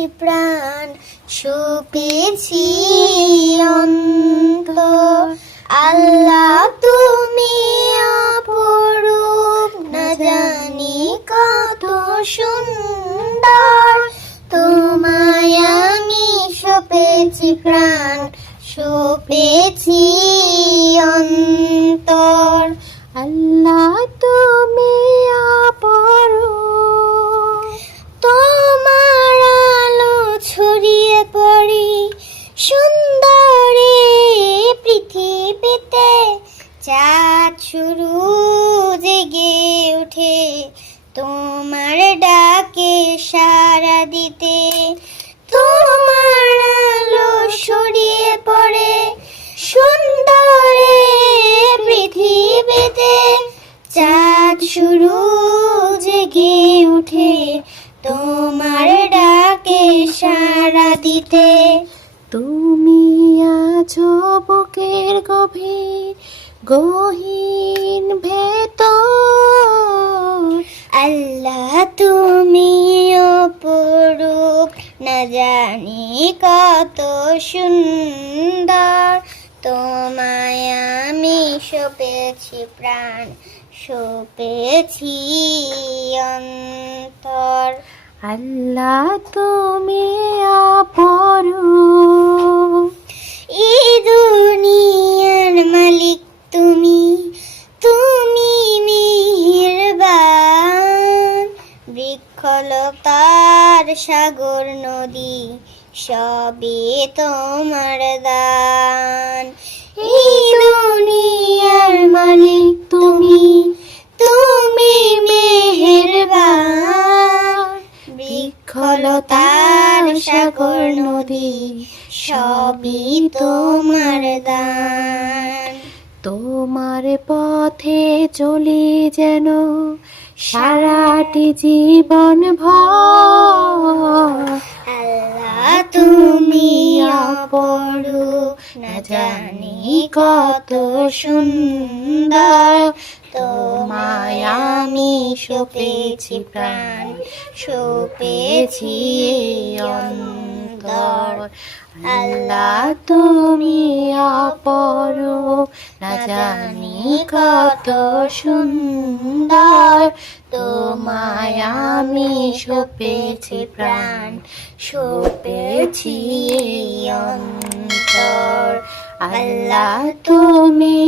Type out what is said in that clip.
সপেছি প্রাণ, সপেছি অন্তর। আল্লাহ তুমি অপরূপ, না জানি কত সুন্দর। তোমায় আমি সপেছি প্রাণ, সপেছি অন্তর। আল্লাহ তুমি অপরূপ, তোমার আলো ছড়িয়ে পড়ি সুন্দরে পৃথিবীতে। চাঁদ শুরু জেগে ওঠে তোমার ডাকে সাড়া দিতে। তোমার আলো ছড়িয়ে পড়ে সুন্দরে পৃথিবীতে। চাঁদ শুরু জেগে ওঠে তোমার ডাকে সাড়া দিতে। তুমি আছো বুকের গভীর গহীন ভেতর। আল্লাহ তুমি অপরূপ, না জানি কত সুন্দর। তোমায় আমি সপেছি প্রাণ, সপেছি অন্তর। আল্লাহ তুমি অপরূপ, এই দুনিয়ার মালিক তুমি, তুমি মেহেরবান। বৃক্ষলতার সাগর নদী সবই তোমার দান। এই দুনিয়ার মালিক তুমি, তুমি মেহেরবান। বৃক্ষলতার সাগর নদী সবই তোমার দান। তোমার পথে চলি যেন সারাটি জীবন ভর। আল্লাহ তুমি অপরূপ, না জানি কত সুন্দর। তোমায় আমি সপেছি প্রাণ, সপেছি অন্তর। আল্লাহ তুমি অপরূপ, না জানি কত সুন্দর। তোমায় আমি সপেছি প্রাণ, সপেছি অন্তর। আল্লাহ তুমি